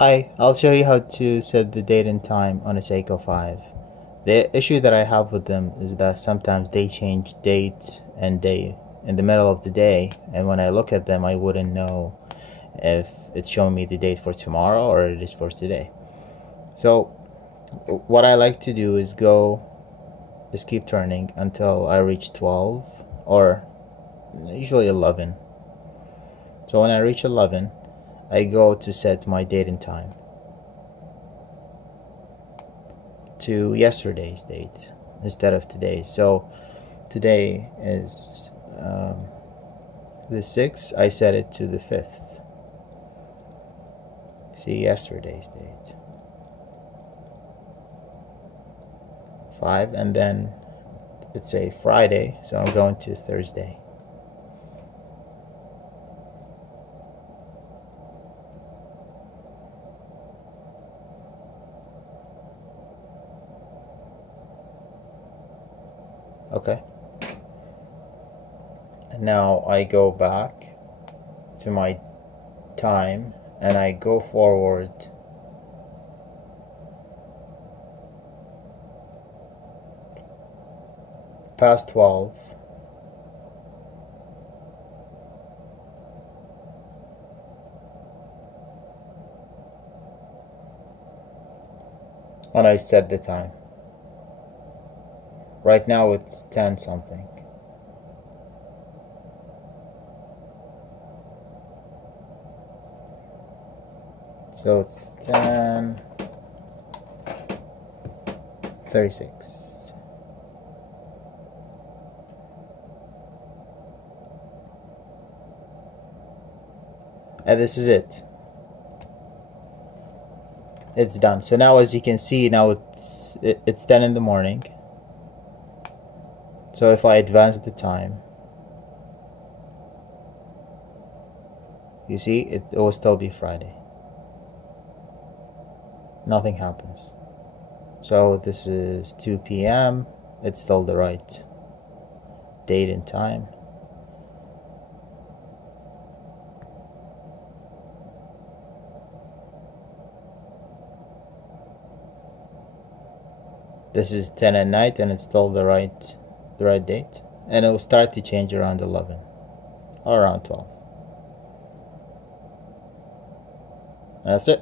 Hi, I'll show you how to set the date and time on a Seiko 5. The issue that I have with them is that sometimes they change date and day in the middle of the day, and when I look at them I wouldn't know if it's showing me the date for tomorrow or it is for today. So what I like to do is just keep turning until I reach 12 or usually 11. So when I reach 11, I go to set my date and time to yesterday's date instead of today's. So today is the 6th. I set it to the 5th. See, yesterday's date 5, and then it's a Friday, so I'm going to Thursday. Okay, and now I go back to my time and I go forward past 12 and I set the time. Right now it's 10 something. So it's 10:36. And this is it. It's done. So now, as you can see, now it's 10 in the morning. So if I advance the time, you see, it will still be Friday. Nothing happens. So this is 2 p.m. It's still the right date and time. This is 10 at night and it's still the right date, and it will start to change around 11 or around 12. That's it.